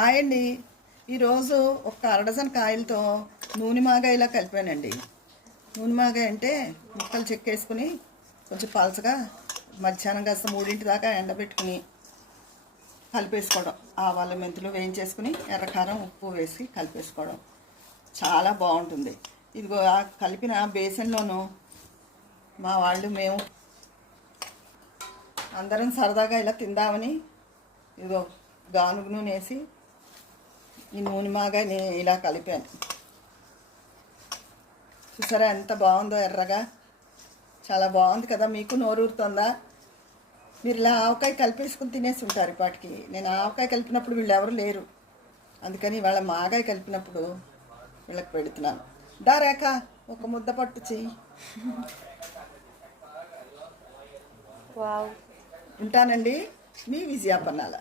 Hi అండి. ఈరోజు ఒక అరడజన్ కాయలతో నూనె మాగాయ ఇలా కలిపానండి. నూనె మాగాయ అంటే ముక్కలు చెక్కేసుకుని కొంచెం పలచగా మధ్యాహ్నం కాస్త 3 దాకా ఎండబెట్టుకుని కలిపేసుకోవడం. ఆవాలు మెంతులు వేయించేసుకుని ఎర్రకారం ఉప్పు వేసి కలిపేసుకోవడం చాలా బాగుంటుంది. ఇదిగో ఆ కలిపిన బేసన్లోనూ మా వాళ్ళు మేము అందరం సరదాగా ఇలా తిందామని ఇదిగో గానుగ నూనె వేసి ఈ నూనె మాగాయని ఇలా కలిపాను. చూసారా ఎంత బాగుందో, ఎర్రగా చాలా బాగుంది కదా. మీకు నోరూరుతుందా? మీరు ఇలా ఆవకాయ కలిపేసుకుని తినేసి ఉంటారు ఇప్పటికి. నేను ఆవకాయ కలిపినప్పుడు వీళ్ళు ఎవరు లేరు, అందుకని వాళ్ళ మాగాయ కలిపినప్పుడు వీళ్ళకి పెడుతున్నాను. రేఖ ఒక ముద్ద పట్టు చెయ్యి. ఉంటానండి, మీ విజయాపన్నాల.